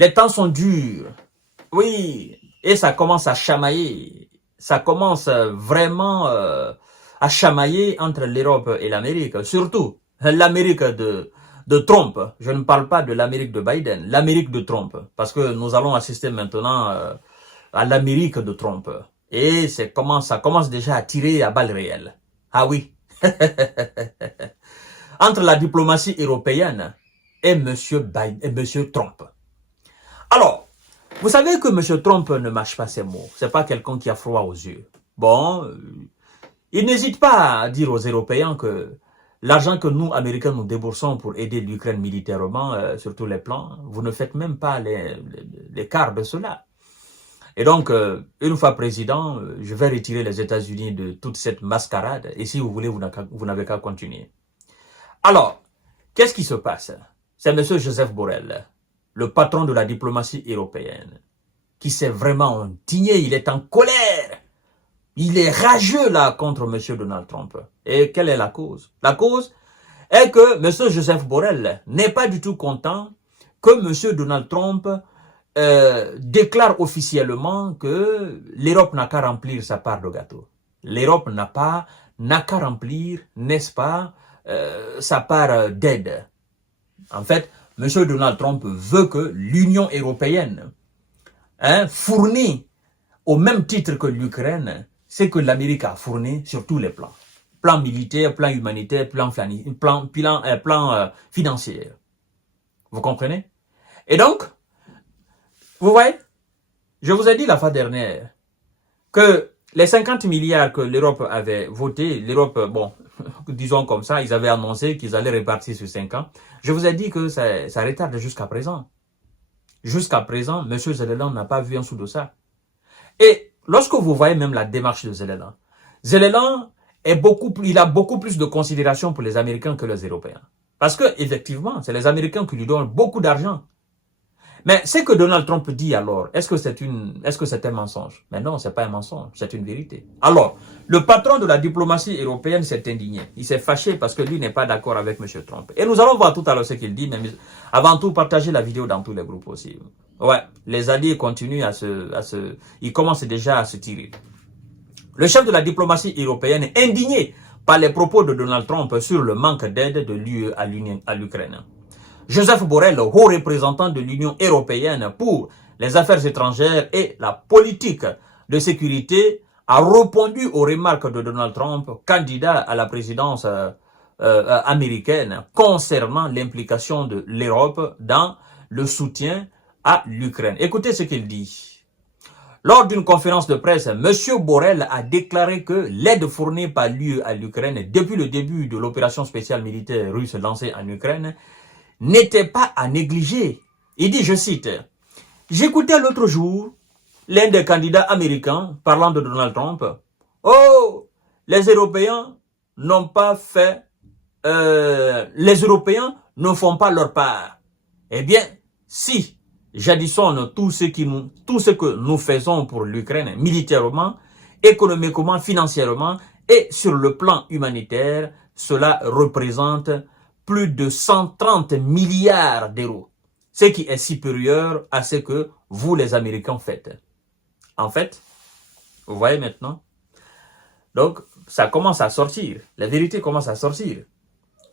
Les temps sont durs. Oui, et ça commence à chamailler. Ça commence vraiment à chamailler entre l'Europe et l'Amérique. Surtout l'Amérique de Trump. Je ne parle pas de l'Amérique de Biden, l'Amérique de Trump. Parce que nous allons assister maintenant à l'Amérique de Trump. Et ça commence déjà à tirer à balles réelles. Ah oui. Entre la diplomatie européenne et monsieur Trump. Alors, vous savez que M. Trump ne mâche pas ses mots. C'est pas quelqu'un qui a froid aux yeux. Bon, il n'hésite pas à dire aux Européens que l'argent que nous, Américains, nous déboursons pour aider l'Ukraine militairement, sur tous les plans, vous ne faites même pas les quarts de cela. Et donc, une fois président, je vais retirer les États-Unis de toute cette mascarade. Et si vous voulez, vous n'avez qu'à continuer. Alors, qu'est-ce qui se passe? C'est M. Joseph Borrell, le patron de la diplomatie européenne, qui s'est vraiment indigné, il est en colère. Il est rageux là contre M. Donald Trump. Et quelle est la cause? La cause est que M. Joseph Borrell n'est pas du tout content que M. Donald Trump déclare officiellement que l'Europe n'a qu'à remplir sa part de gâteau. L'Europe n'a qu'à remplir, n'est-ce pas, sa part d'aide. En fait, M. Donald Trump veut que l'Union européenne fournit au même titre que l'Ukraine ce que l'Amérique a fourni sur tous les plans. Plan militaire, plan humanitaire, plan financier. Vous comprenez? Et donc, vous voyez, je vous ai dit la fois dernière que les 50 milliards que l'Europe avait voté, l'Europe, bon, disons comme ça, ils avaient annoncé qu'ils allaient répartir sur 5 ans. Je vous ai dit que ça retarde jusqu'à présent. Jusqu'à présent, M. Zelensky n'a pas vu un sou de ça. Et lorsque vous voyez même la démarche de Zelensky, il a beaucoup plus de considération pour les Américains que les Européens. Parce que, effectivement, c'est les Américains qui lui donnent beaucoup d'argent. Mais ce que Donald Trump dit alors, est-ce que c'est un mensonge? Mais non, c'est pas un mensonge, c'est une vérité. Alors, le patron de la diplomatie européenne s'est indigné. Il s'est fâché parce que lui n'est pas d'accord avec M. Trump. Et nous allons voir tout à l'heure ce qu'il dit, mais avant tout, partagez la vidéo dans tous les groupes aussi. Ouais, les alliés continuent ils commencent déjà à se tirer. Le chef de la diplomatie européenne est indigné par les propos de Donald Trump sur le manque d'aide de l'UE à l'Ukraine. Joseph Borrell, haut représentant de l'Union européenne pour les affaires étrangères et la politique de sécurité, a répondu aux remarques de Donald Trump, candidat à la présidence américaine, concernant l'implication de l'Europe dans le soutien à l'Ukraine. Écoutez ce qu'il dit. Lors d'une conférence de presse, M. Borrell a déclaré que l'aide fournie par l'UE à l'Ukraine depuis le début de l'opération spéciale militaire russe lancée en Ukraine n'était pas à négliger. Il dit, je cite, « J'écoutais l'autre jour l'un des candidats américains parlant de Donald Trump. Oh, les Européens n'ont pas fait, les Européens ne font pas leur part. Eh bien, si j'additionne tout ce que nous faisons pour l'Ukraine, militairement, économiquement, financièrement et sur le plan humanitaire, cela représente plus de 130 milliards d'euros, ce qui est supérieur à ce que vous, les Américains, faites. En fait, vous voyez maintenant, donc ça commence à sortir, la vérité commence à sortir.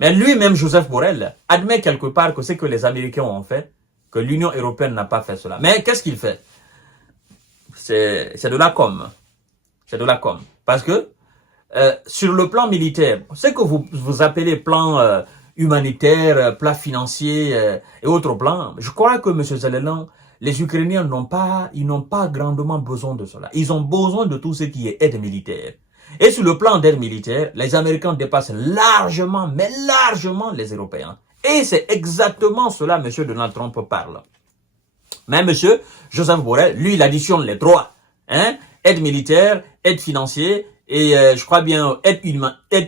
Mais lui-même, Joseph Borrell, admet quelque part que ce que les Américains ont fait, que l'Union européenne n'a pas fait cela. Mais qu'est-ce qu'il fait? C'est de la com. C'est de la com. Parce que sur le plan militaire, ce que vous appelez plan humanitaire, plan financier et autres plans, je crois que M. Zelensky, les Ukrainiens n'ont pas grandement besoin de cela. Ils ont besoin de tout ce qui est aide militaire. Et sur le plan d'aide militaire, les Américains dépassent largement, mais largement les Européens. Et c'est exactement cela M. Donald Trump parle. Mais M. Joseph Borrell, lui, il additionne les trois. Hein? Aide militaire, aide financière et je crois bien aide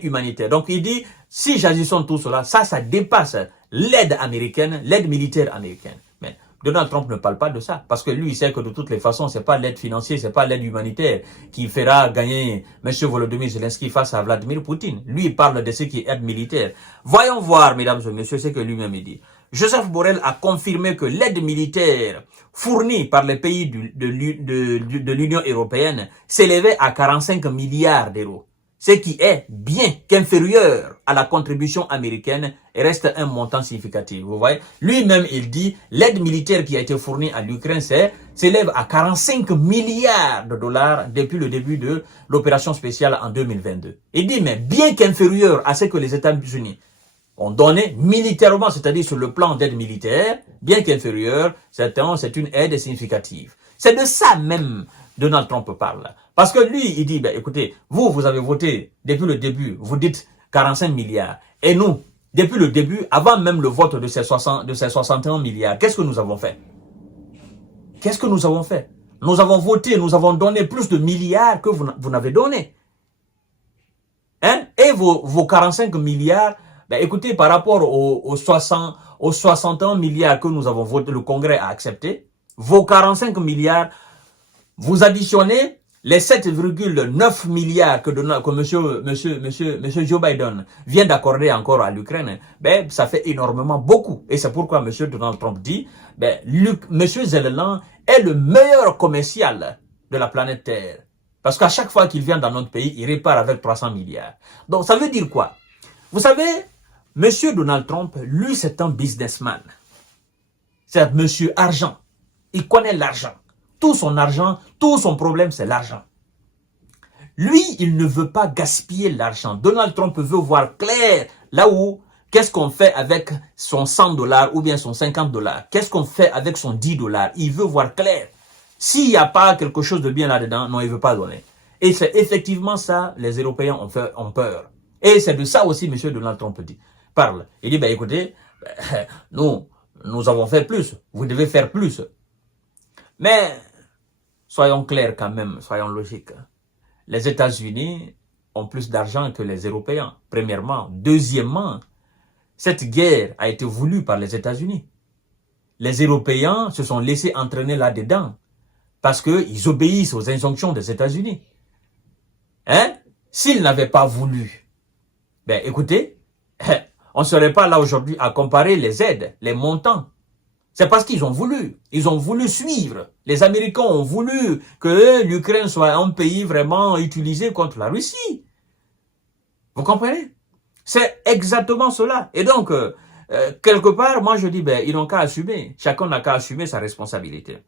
humanitaire. Donc il dit, si j'additionne tout cela, ça dépasse l'aide américaine, l'aide militaire américaine. Mais Donald Trump ne parle pas de ça, parce que lui, il sait que de toutes les façons, c'est pas l'aide financière, c'est pas l'aide humanitaire qui fera gagner M. Volodymyr Zelensky face à Vladimir Poutine. Lui, il parle de ce qui est aide militaire. Voyons voir, mesdames et messieurs, ce que lui-même dit. Joseph Borrell a confirmé que l'aide militaire fournie par les pays de l'Union européenne s'élevait à 45 milliards d'euros, ce qui est bien qu'inférieur à la contribution américaine et reste un montant significatif. Vous voyez, lui-même il dit l'aide militaire qui a été fournie à l'Ukraine s'élève à 45 milliards de dollars depuis le début de l'opération spéciale en 2022. Il dit mais bien qu'inférieur à ce que les États-Unis ont donné militairement, c'est-à-dire sur le plan d'aide militaire, bien qu'inférieur, c'est une aide significative. C'est de ça même Donald Trump parle. Parce que lui, il dit, ben, écoutez, vous avez voté depuis le début, vous dites 45 milliards. Et nous, depuis le début, avant même le vote de ces 61 milliards, qu'est-ce que nous avons fait? Qu'est-ce que nous avons fait? Nous avons voté, nous avons donné plus de milliards que vous n'avez donné. Hein? Et vos 45 milliards, ben écoutez, par rapport aux 61 milliards que nous avons voté, le Congrès a accepté, vos 45 milliards, vous additionnez les 7,9 milliards que monsieur Joe Biden vient d'accorder encore à l'Ukraine, ben ça fait énormément beaucoup. Et c'est pourquoi monsieur Donald Trump dit, ben monsieur Zelensky est le meilleur commercial de la planète Terre. Parce qu'à chaque fois qu'il vient dans notre pays, il repart avec 300 milliards. Donc ça veut dire quoi? Vous savez, monsieur Donald Trump, lui, c'est un businessman. C'est monsieur argent. Il connaît l'argent. Tout son argent, tout son problème, c'est l'argent. Lui, il ne veut pas gaspiller l'argent. Donald Trump veut voir clair là où, qu'est-ce qu'on fait avec son 100 $ ou bien son 50 $. Qu'est-ce qu'on fait avec son 10 $. Il veut voir clair. S'il n'y a pas quelque chose de bien là-dedans, non, il ne veut pas donner. Et c'est effectivement ça, les Européens ont peur. Et c'est de ça aussi, monsieur Donald Trump parle. Il dit, ben écoutez, nous avons fait plus. Vous devez faire plus. Mais, soyons clairs quand même, soyons logiques. Les États-Unis ont plus d'argent que les Européens, premièrement. Deuxièmement, cette guerre a été voulue par les États-Unis. Les Européens se sont laissés entraîner là-dedans parce qu'ils obéissent aux injonctions des États-Unis. Hein? S'ils n'avaient pas voulu, ben écoutez, on ne serait pas là aujourd'hui à comparer les aides, les montants. C'est parce qu'ils ont voulu. Ils ont voulu suivre. Les Américains ont voulu que l'Ukraine soit un pays vraiment utilisé contre la Russie. Vous comprenez? C'est exactement cela. Et donc, quelque part, moi je dis, ben, ils n'ont qu'à assumer. Chacun n'a qu'à assumer sa responsabilité.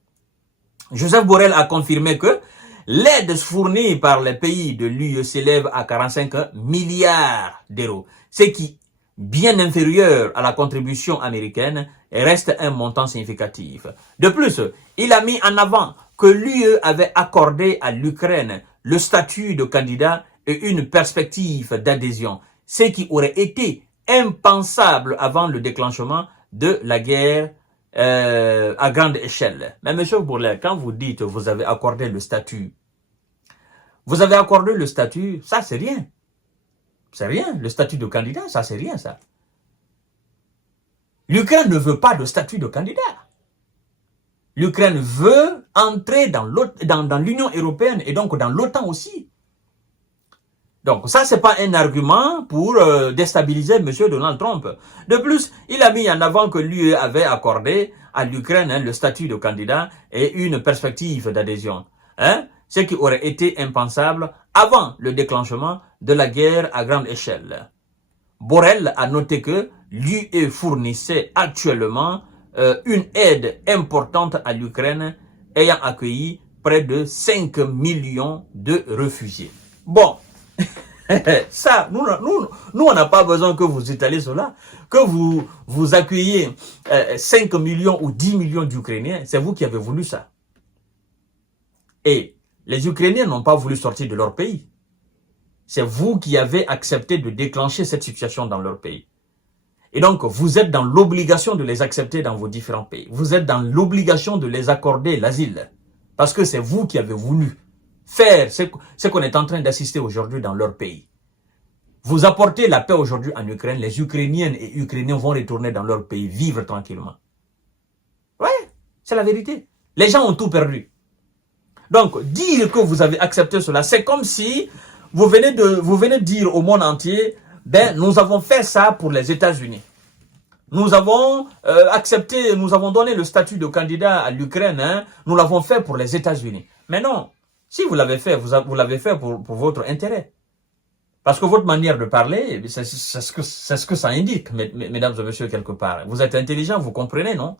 Joseph Borrell a confirmé que l'aide fournie par les pays de l'UE s'élève à 45 milliards d'euros. Ce qui bien inférieur à la contribution américaine et reste un montant significatif. De plus, il a mis en avant que l'UE avait accordé à l'Ukraine le statut de candidat et une perspective d'adhésion, ce qui aurait été impensable avant le déclenchement de la guerre à grande échelle. Mais monsieur Borrell, quand vous dites que vous avez accordé le statut, ça c'est rien. C'est rien, le statut de candidat, ça c'est rien ça. L'Ukraine ne veut pas de statut de candidat. L'Ukraine veut entrer dans l'Union européenne et donc dans l'OTAN aussi. Donc ça c'est pas un argument pour déstabiliser M. Donald Trump. De plus, il a mis en avant que l'UE avait accordé à l'Ukraine le statut de candidat et une perspective d'adhésion. Ce qui aurait été impensable avant le déclenchement de la guerre à grande échelle. Borrell a noté que l'UE fournissait actuellement une aide importante à l'Ukraine, ayant accueilli près de 5 millions de réfugiés. Bon, ça, nous on n'a pas besoin que vous étalez cela, que vous accueillez 5 millions ou 10 millions d'Ukrainiens, c'est vous qui avez voulu ça. Et les Ukrainiens n'ont pas voulu sortir de leur pays. C'est vous qui avez accepté de déclencher cette situation dans leur pays. Et donc, vous êtes dans l'obligation de les accepter dans vos différents pays. Vous êtes dans l'obligation de les accorder l'asile. Parce que c'est vous qui avez voulu faire ce qu'on est en train d'assister aujourd'hui dans leur pays. Vous apportez la paix aujourd'hui en Ukraine. Les Ukrainiennes et Ukrainiens vont retourner dans leur pays, vivre tranquillement. Ouais, c'est la vérité. Les gens ont tout perdu. Donc, dire que vous avez accepté cela, c'est comme si vous venez de dire au monde entier, ben, nous avons fait ça pour les États-Unis. Nous avons accepté, nous avons donné le statut de candidat à l'Ukraine. Hein, nous l'avons fait pour les États-Unis. Mais non, si vous l'avez fait, vous l'avez fait pour votre intérêt. Parce que votre manière de parler, c'est ce que ça indique, mesdames et messieurs, quelque part. Vous êtes intelligents, vous comprenez, non?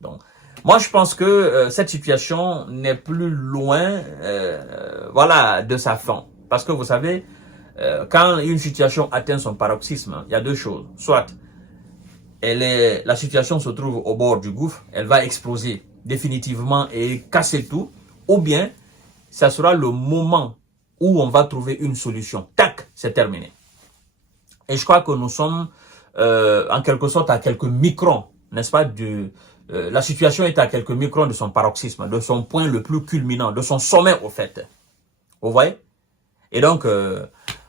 Donc, moi, je pense que cette situation n'est plus loin, voilà, de sa fin. Parce que vous savez, quand une situation atteint son paroxysme, il y a deux choses. Soit la situation se trouve au bord du gouffre, elle va exploser définitivement et casser tout, ou bien ça sera le moment où on va trouver une solution. Tac, c'est terminé. Et je crois que nous sommes en quelque sorte à quelques microns, n'est-ce pas, la situation est à quelques microns de son paroxysme, de son point le plus culminant, de son sommet au fait. Vous voyez? Et donc,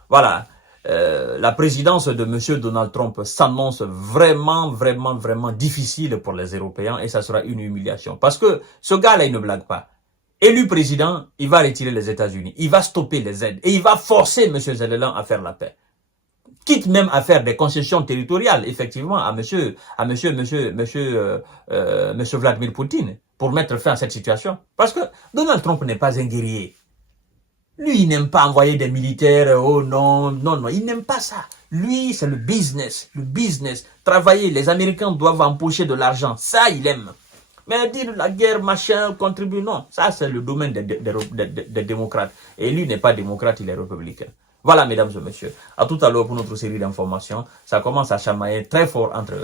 voilà, la présidence de M. Donald Trump s'annonce vraiment, vraiment, vraiment difficile pour les Européens et ça sera une humiliation. Parce que ce gars-là, il ne blague pas. Élu président, il va retirer les États-Unis, il va stopper les aides et il va forcer M. Zelensky à faire la paix. Quitte même à faire des concessions territoriales, effectivement, à monsieur Vladimir Poutine, pour mettre fin à cette situation. Parce que Donald Trump n'est pas un guerrier. Lui, il n'aime pas envoyer des militaires, oh non, non, non, il n'aime pas ça. Lui, c'est le business, travailler, les Américains doivent empocher de l'argent, ça, il aime. Mais dire la guerre, machin, contribue, non. Ça, c'est le domaine des démocrates. Et lui n'est pas démocrate, il est républicain. Voilà, mesdames et messieurs. À tout à l'heure pour notre série d'informations. Ça commence à chamailler très fort entre eux.